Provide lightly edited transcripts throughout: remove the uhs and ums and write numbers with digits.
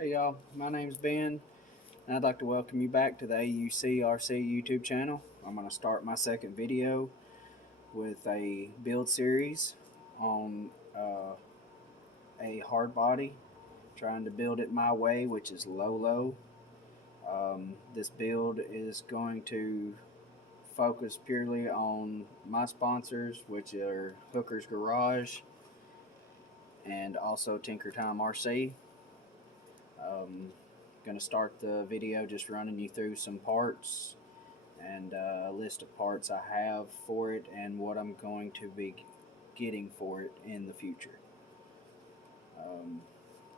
Hey y'all, my name's Ben, and I'd like to welcome you back to the AUCRC YouTube channel. I'm going to start my second video with a build series on a hard body, trying to build it my way, which is low. This build is going to focus purely on my sponsors, which are Hooker's Garage and also Tinker Time RC. Going to start the video just running you through some parts and a list of parts I have for it and what I'm going to be getting for it in the future.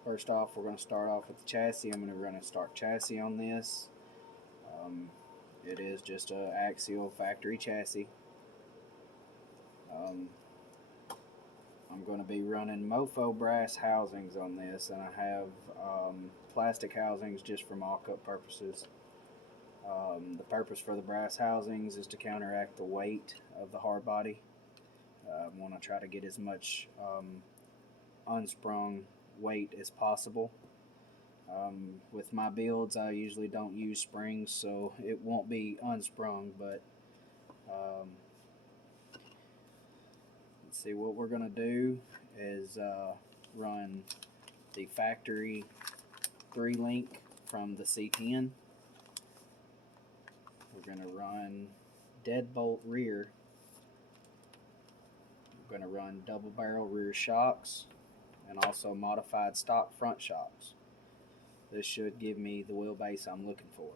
First off, we're going to start off with the chassis. I'm going to run a start chassis on this. It is just an axial factory chassis. I'm going to be running mofo brass housings on this, and I have plastic housings just for mock-up purposes. The purpose for the brass housings is to counteract the weight of the hard body. I want to try to get as much unsprung weight as possible. With my builds, I usually don't use springs, so it won't be unsprung, but let's see, what we're going to do is run the factory 3-link from the C10. We're going to run deadbolt rear. We're going to run double barrel rear shocks and also modified stock front shocks. This should give me the wheelbase I'm looking for.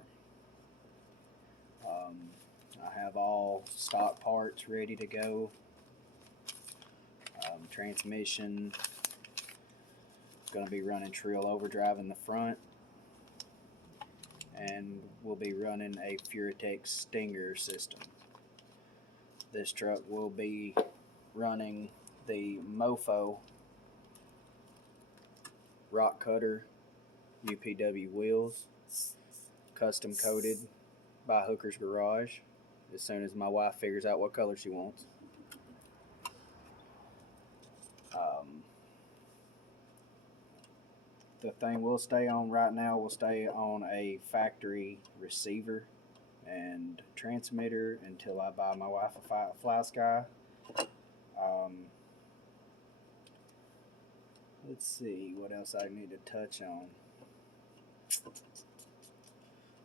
I have all stock parts ready to go. Transmission, going to be running Trill overdrive in the front, and we'll be running a Furitech Stinger system. This truck will be running the Mofo rock cutter UPW wheels, custom coated by Hooker's Garage, as soon as my wife figures out what color she wants. The thing we'll stay on right now, we'll stay on a factory receiver and transmitter until I buy my wife a Fly Sky. Let's see what else I need to touch on.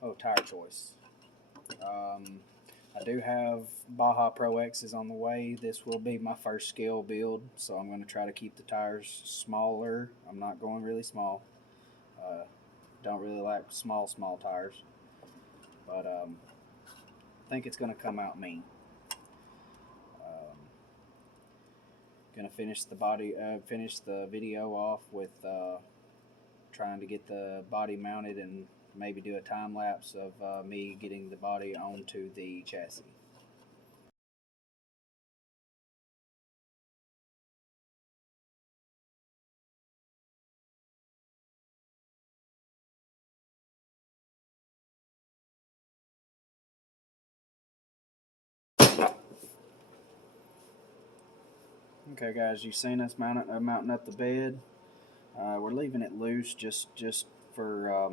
Oh, tire choice. I do have Baja Pro X's on the way. This will be my first scale build, so I'm going to try to keep the tires smaller. I'm not going really small. Don't really like small tires, but I think it's going to come out mean. Going to finish the video off with trying to get the body mounted and maybe do a time lapse of me getting the body onto the chassis. Okay guys, you've seen us mounting up the bed. We're leaving it loose just for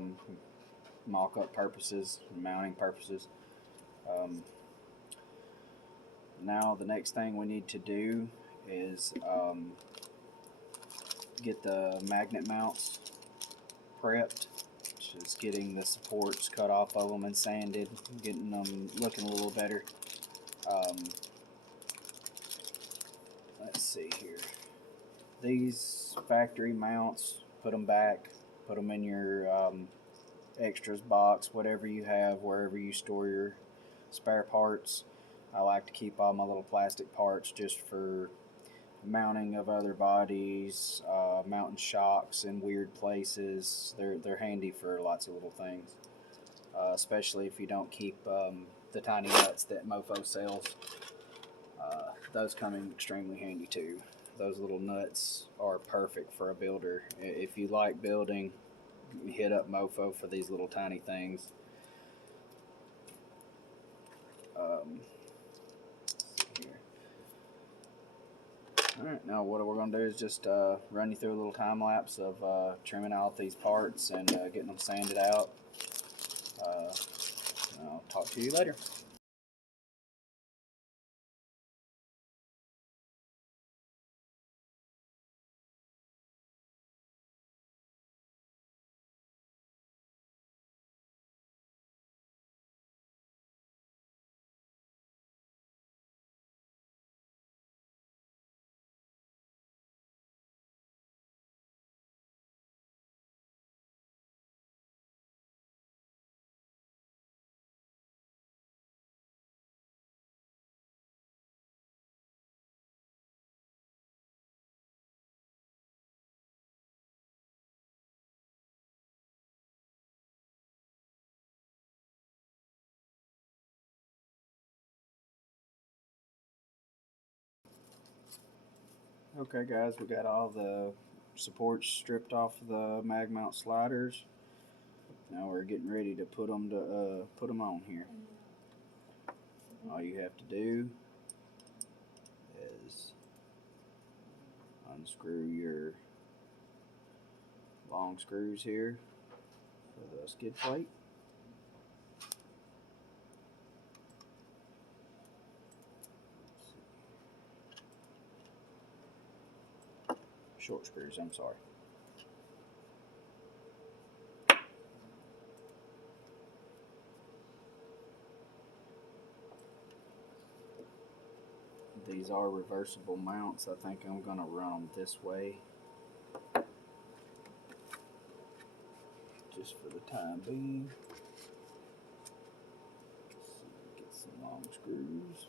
mock-up purposes, mounting purposes. Now the next thing we need to do is get the magnet mounts prepped, which is getting the supports cut off of them and sanded, getting them looking a little better. Let's see here. These factory mounts, put them back, put them in your extras box, whatever you have, wherever you store your spare parts. I like to keep all my little plastic parts just for mounting of other bodies, mounting shocks in weird places. They're handy for lots of little things, especially if you don't keep the tiny nuts that Mofo sells. Those come in extremely handy too. Those little nuts are perfect for a builder. If you like building, hit up Mofo for these little tiny things. Alright, now what we're going to do is just run you through a little time lapse of trimming out these parts and getting them sanded out. I'll talk to you later. Okay guys, we got all the supports stripped off the mag mount sliders. Now we're getting ready to put them on here. All you have to do is unscrew your long screws here for the skid plate. Short screws, I'm sorry. These are reversible mounts. I think I'm going to run them this way just for the time being. Get some long screws.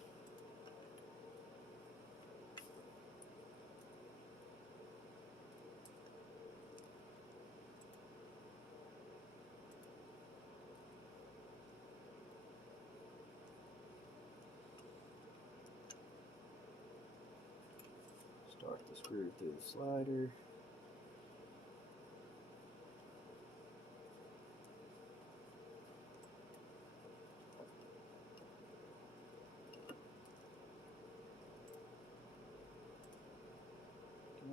Start the screw through the slider.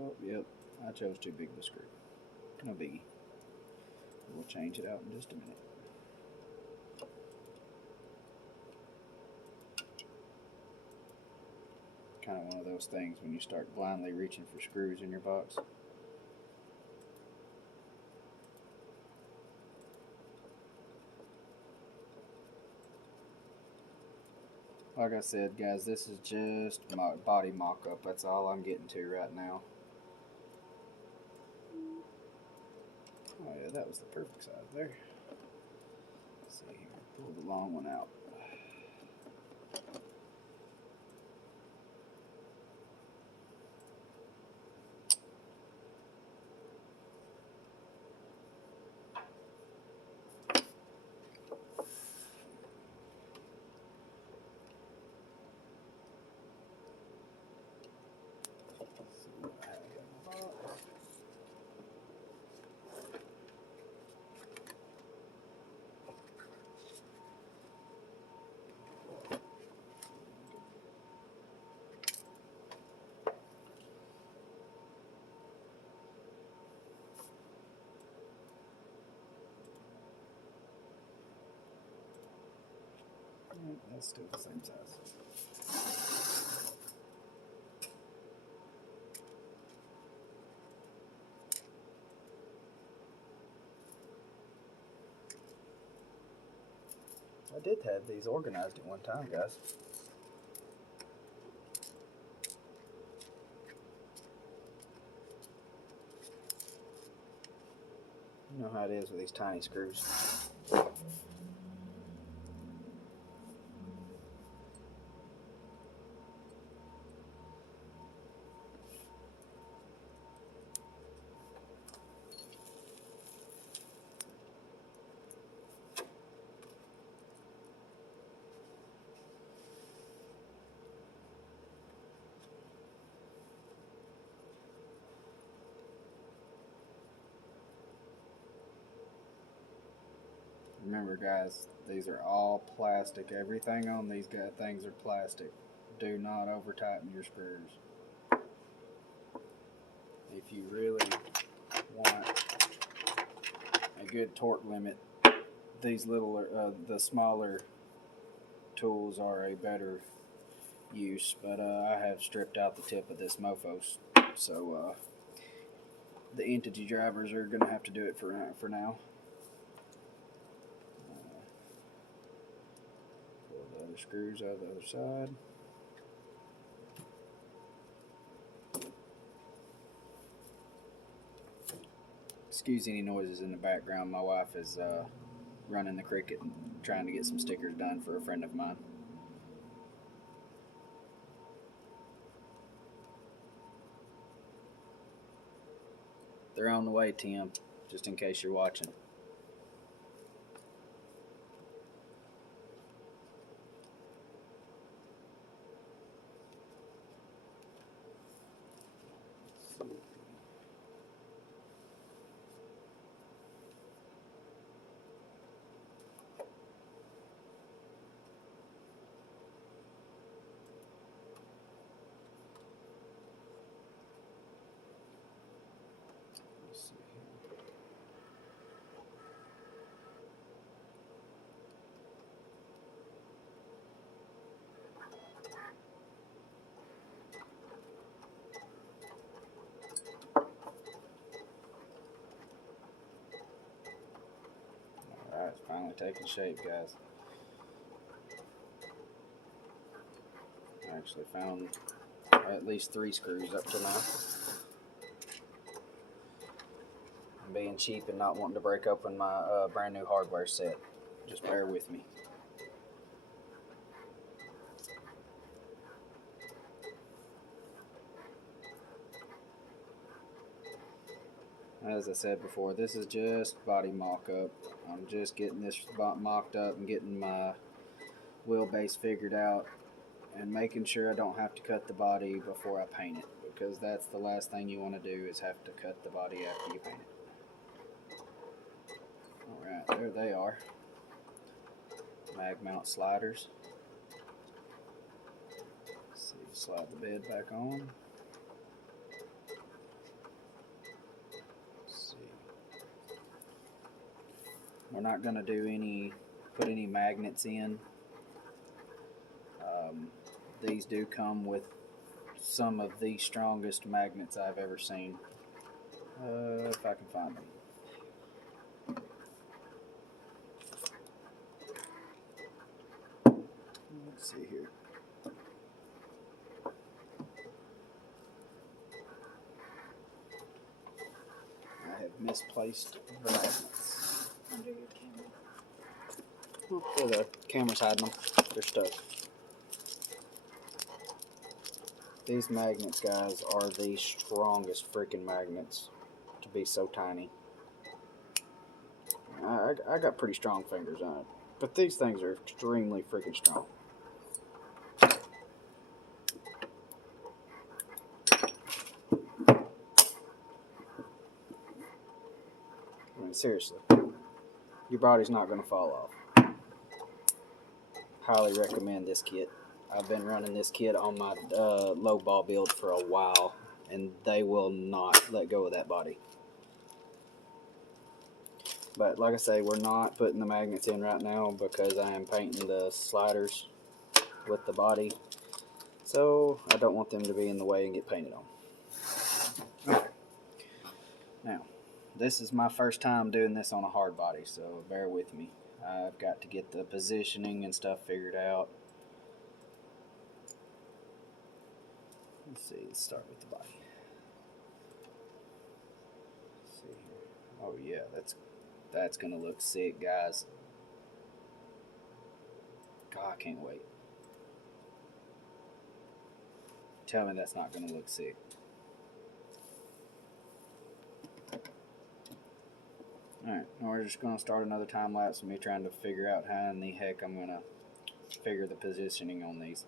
Oh, yep, I chose too big of a screw. No biggie. We'll change it out in just a minute. Kind of one of those things when you start blindly reaching for screws in your box. Like I said, guys, this is just my body mock-up. That's all I'm getting to right now. Oh yeah, that was the perfect size there. Let's see here, pull the long one out. That's still the same size. I did have these organized at one time, guys. You know how it is with these tiny screws. Remember guys, these are all plastic. Everything on these things are plastic. Do not over tighten your screws. if you really want a good torque limit, these little, the smaller tools are a better use. But I have stripped out the tip of this mofo, so the entity drivers are going to have to do it for now. Pull the other screws out of the other side. Excuse any noises in the background. My wife is running the Cricut and trying to get some stickers done for a friend of mine. They're on the way, Tim, just in case you're watching. Alright, it's finally taking shape, guys. I actually found at least 3 screws up to now. I'm being cheap and not wanting to break open my brand new hardware set. Just bear with me. As I said before, this is just body mock-up. I'm just getting this mocked up and getting my wheelbase figured out and making sure I don't have to cut the body before I paint it, because that's the last thing you want to do, is have to cut the body after you paint it. Alright, there they are. Mag mount sliders. Let's see, slide the bed back on. We're not going to put any magnets in. These do come with some of the strongest magnets I've ever seen. If I can find them. Let's see here. I have misplaced the magnets. Under your camera. Oh, there the camera's hiding them. They're stuck. These magnets, guys, are the strongest freaking magnets to be so tiny. I got pretty strong fingers on it, but these things are extremely freaking strong. I mean, seriously, your body's not going to fall off. Highly recommend this kit. I've been running this kit on my low ball build for a while, and they will not let go of that body. But like I say, we're not putting the magnets in right now because I am painting the sliders with the body, so I don't want them to be in the way and get painted on. Okay. Now, this is my first time doing this on a hard body, so bear with me. I've got to get the positioning and stuff figured out. Let's see, let's start with the body. Let's see here. Oh yeah, that's gonna look sick, guys. God, I can't wait. Tell me that's not gonna look sick. Alright, now we're just gonna start another time lapse of me trying to figure out how in the heck I'm gonna figure the positioning on these.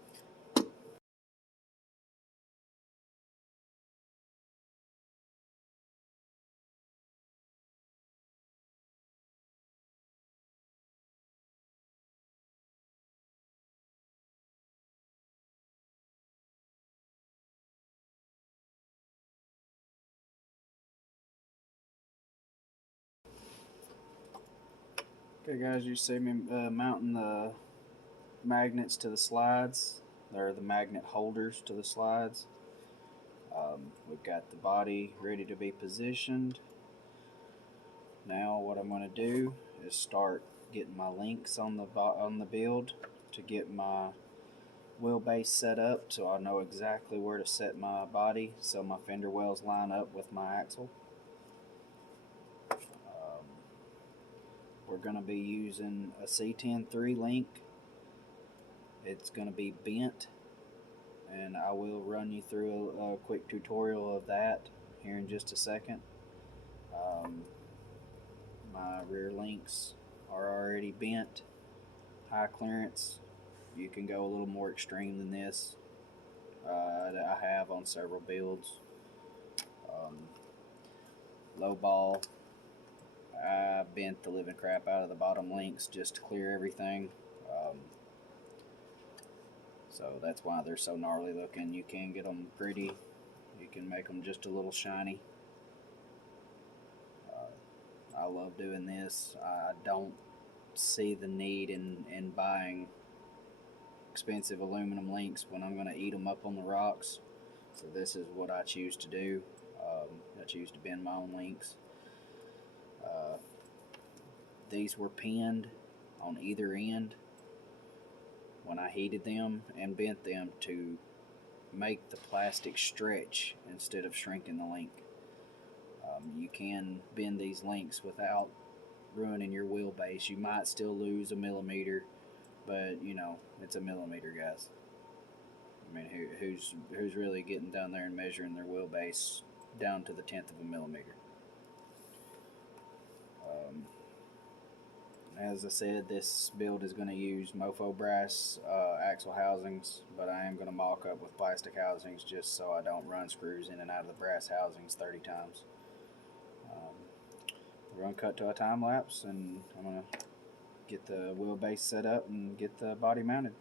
Okay guys, you see me mounting the magnets to the slides. They're the magnet holders to the slides. We've got the body ready to be positioned. Now what I'm going to do is start getting my links on the build to get my wheelbase set up so I know exactly where to set my body so my fender wells line up with my axle. We're going to be using a C10-3 link. It's going to be bent, and I will run you through a quick tutorial of that here in just a second. My rear links are already bent, high clearance. You can go a little more extreme than this that I have on several builds. Low ball, I bent the living crap out of the bottom links just to clear everything. So that's why they're so gnarly looking. You can get them pretty, you can make them just a little shiny. I love doing this. I don't see the need in buying expensive aluminum links when I'm going to eat them up on the rocks. So this is what I choose to do. I choose to bend my own links. These were pinned on either end when I heated them and bent them to make the plastic stretch instead of shrinking the link. You can bend these links without ruining your wheelbase. You might still lose a millimeter, but you know, it's a millimeter, guys. I mean, who's really getting down there and measuring their wheelbase down to the 10th of a millimeter? As I said, this build is going to use mofo brass axle housings, but I am going to mock up with plastic housings just so I don't run screws in and out of the brass housings 30 times. We're going to cut to a time lapse, and I'm going to get the wheelbase set up and get the body mounted.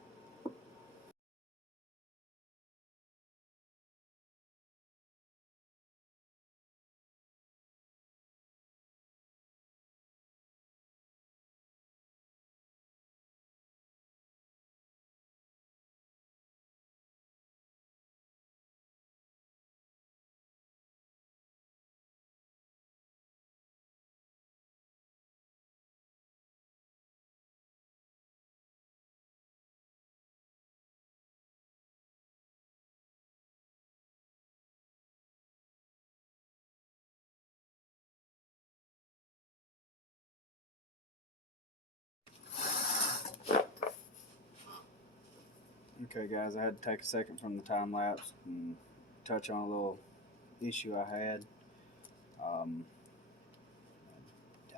Okay guys, I had to take a second from the time lapse and touch on a little issue I had.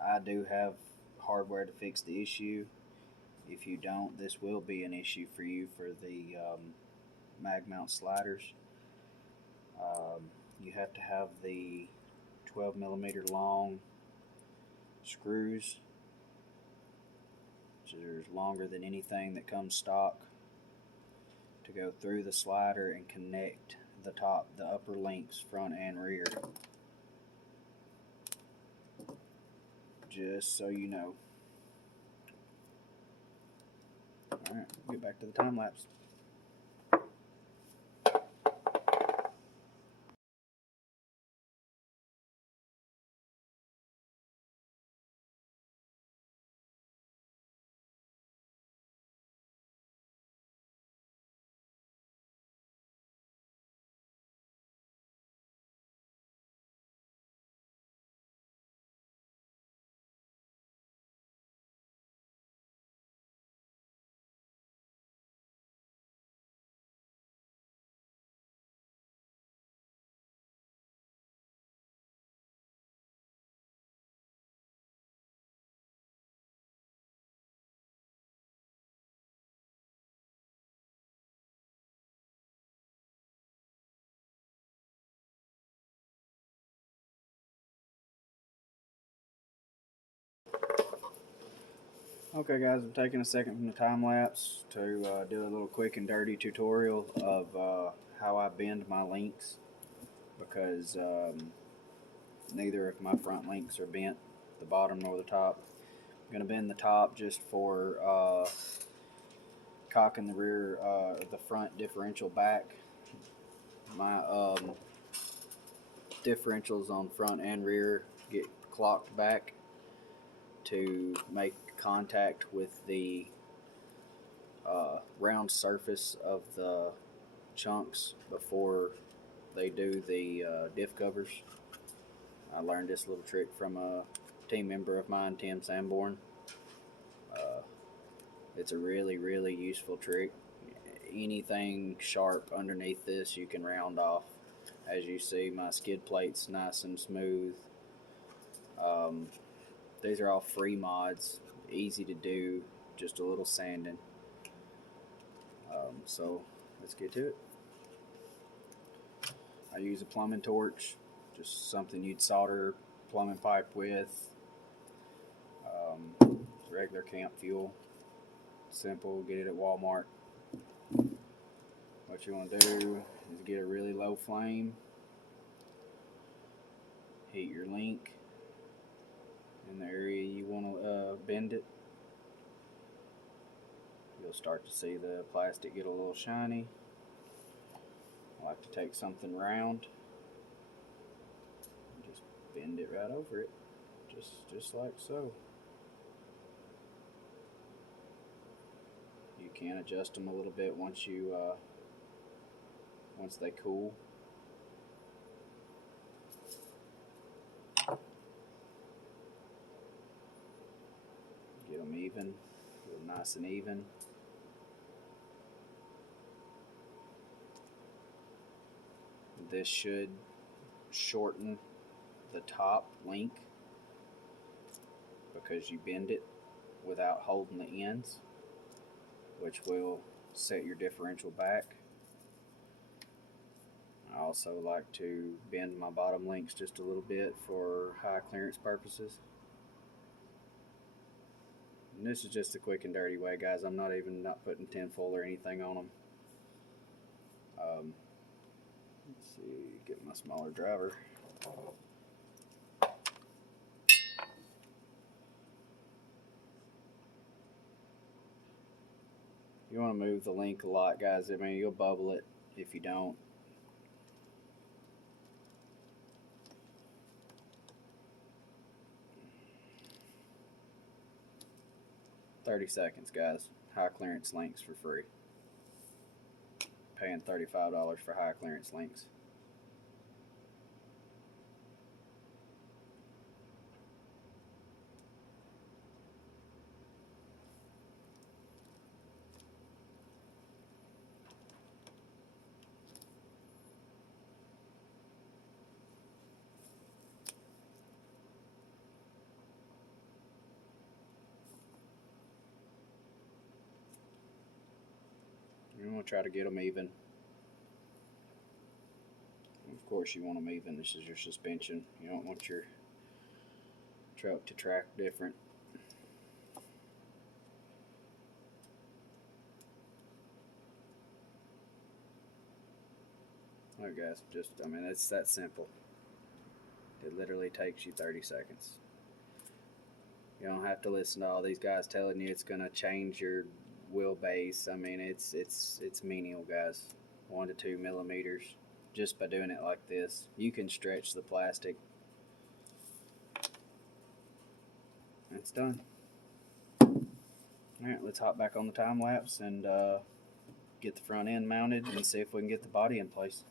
I do have hardware to fix the issue. If you don't, this will be an issue for you for the mag mount sliders. You have to have the 12 millimeter long screws, which are longer than anything that comes stock, to go through the slider and connect the upper links, front and rear. Just so you know. Alright, get back to the time lapse. Okay guys, I'm taking a second from the time lapse to do a little quick and dirty tutorial of how I bend my links, because neither of my front links are bent, the bottom nor the top. Going to bend the top just for cocking the rear, the front differential back. My differentials on front and rear get clocked back to make contact with the round surface of the chunks before they do the diff covers. I learned this little trick from a team member of mine, Tim Sanborn. It's a really, really useful trick. Anything sharp underneath this you can round off. As you see, my skid plate's nice and smooth. These are all free mods, easy to do, just a little sanding. So let's get to it. I use a plumbing torch, just something you'd solder plumbing pipe with. Regular camp fuel, simple, get it at Walmart. What you want to do is get a really low flame, heat your link in the area you want to bend it. You'll start to see the plastic get a little shiny. I like to take something round and just bend it right over it, just like so. You can adjust them a little bit once they cool. Get them even, get them nice and even. This should shorten the top link because you bend it without holding the ends, which will set your differential back. I also like to bend my bottom links just a little bit for high clearance purposes. And this is just a quick and dirty way, guys. I'm not putting tinfoil or anything on them. Let's see, get my smaller driver. You want to move the link a lot, guys. I mean, you'll bubble it if you don't. $30 seconds, guys. High clearance links for free. Paying $35 for high clearance links. You want to try to get them even. Of course you want them even. This is your suspension. You don't want your truck to track different. Look, guys, I mean, it's that simple. It literally takes you 30 seconds. You don't have to listen to all these guys telling you it's going to change your wheelbase. I mean, it's menial, guys. 1 to 2 millimeters. Just by doing it like this, you can stretch the plastic. It's done. Alright, let's hop back on the time lapse and get the front end mounted and see if we can get the body in place.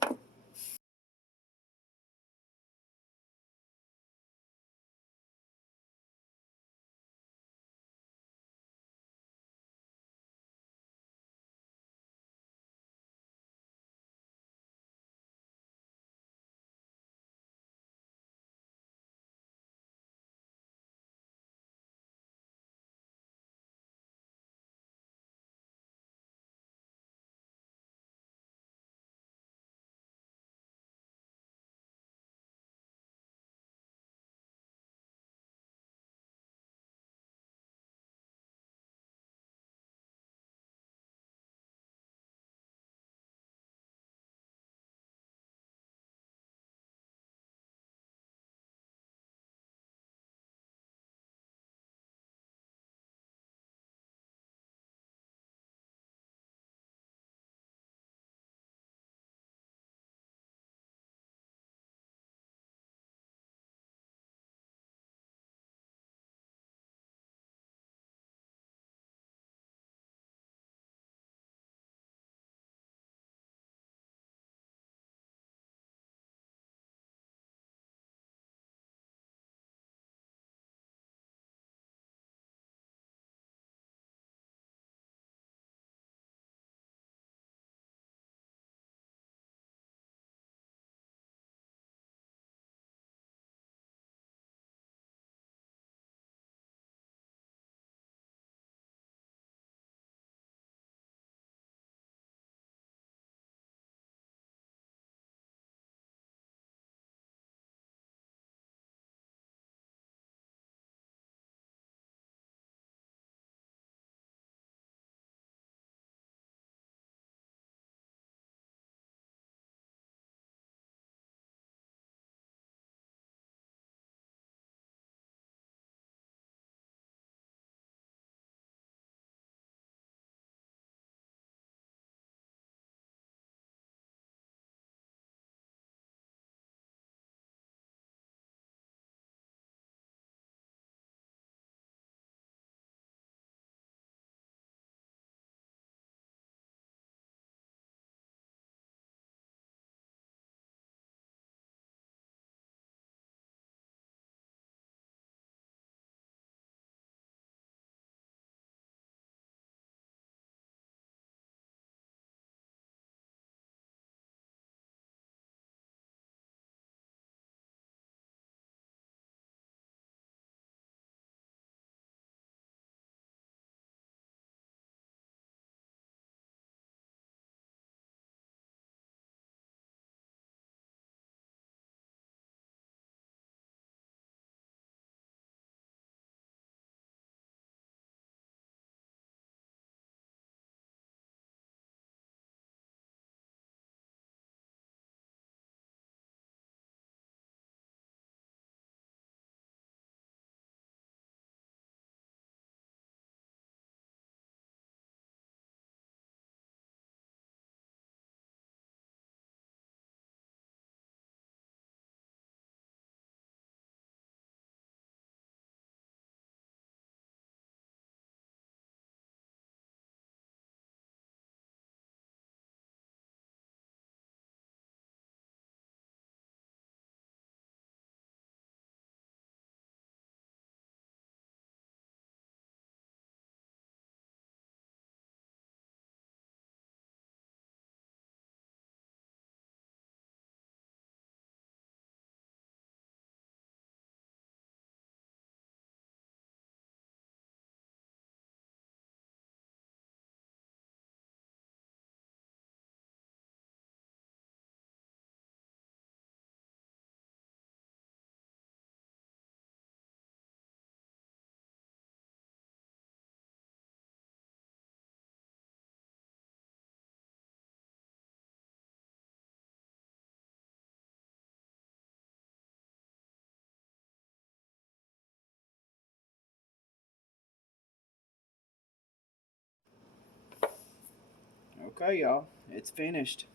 Okay, y'all, it's finished.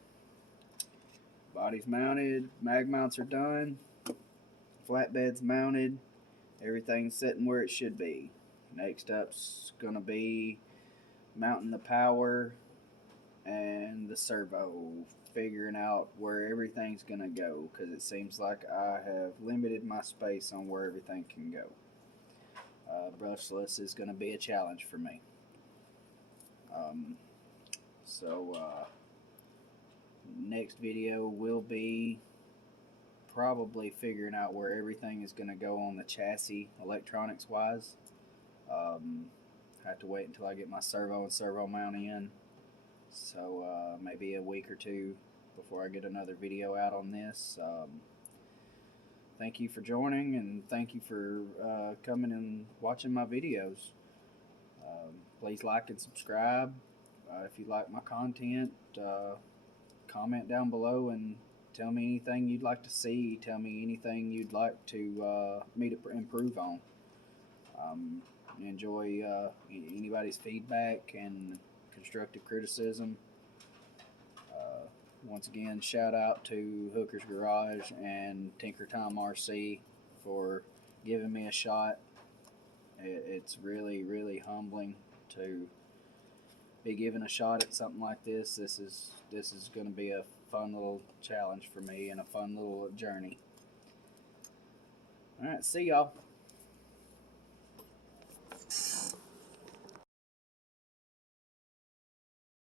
Body's mounted, mag mounts are done, flatbed's mounted, everything's sitting where it should be. Next up's gonna be mounting the power and the servo, figuring out where everything's gonna go, because it seems like I have limited my space on where everything can go. Brushless is gonna be a challenge for me. So next video will be probably figuring out where everything is going to go on the chassis electronics wise. Have to wait until I get my servo and servo mount in, so maybe a week or two before I get another video out on this. Thank you for joining, and thank you for coming and watching my videos. Please like and subscribe. If you like my content, comment down below and tell me anything you'd like to see. Tell me anything you'd like to me to improve on. Enjoy anybody's feedback and constructive criticism. Once again, shout out to Hooker's Garage and Tinker Time RC for giving me a shot. It's really, really humbling to be given a shot at something like this. This is going to be a fun little challenge for me and a fun little journey. All right, see y'all.